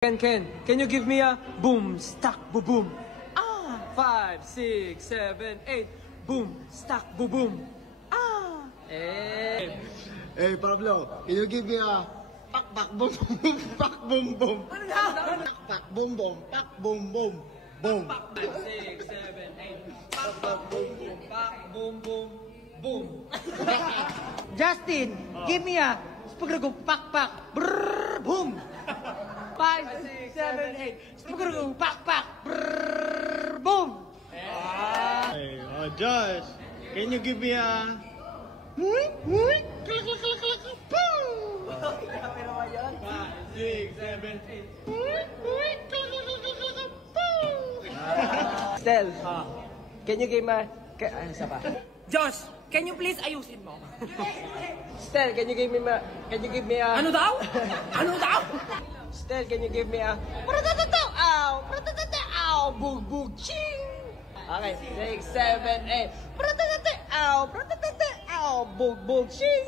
Can you give me a boom, stack, boom, boom? 5, 6, 7, 8. Boom, stack, boom, boom. Hey Pablo, can you give me a pak pak boom boom pak boom boom? Ano na? Pak pak boom boom pak boom boom boom. 5, 6, 7, 8. Pak, pak, boom, boom, pak, boom, boom, boom. Justin, give me a spaghetti pak pak brrr boom. 5, 6, 7, 8. Spaghetti pak pak brrr boom. Hey, Josh, can you give me a klak klak klak klak boom? 5, 6, 7, 8. Klak klak klak klak klak boom. Stel, can you give me... isa pa. Josh, can you please ayusin mo? Stel, can you give me a... Ano daw? Ano daw? Stel, can you give me a... Pratatataw! Ow! Pratatataw! Ow! Bug, bug, ching! Okay, 6, 7, 8. Pratatataw! Ow! Pratatataw! Ow! Bug, bug, ching!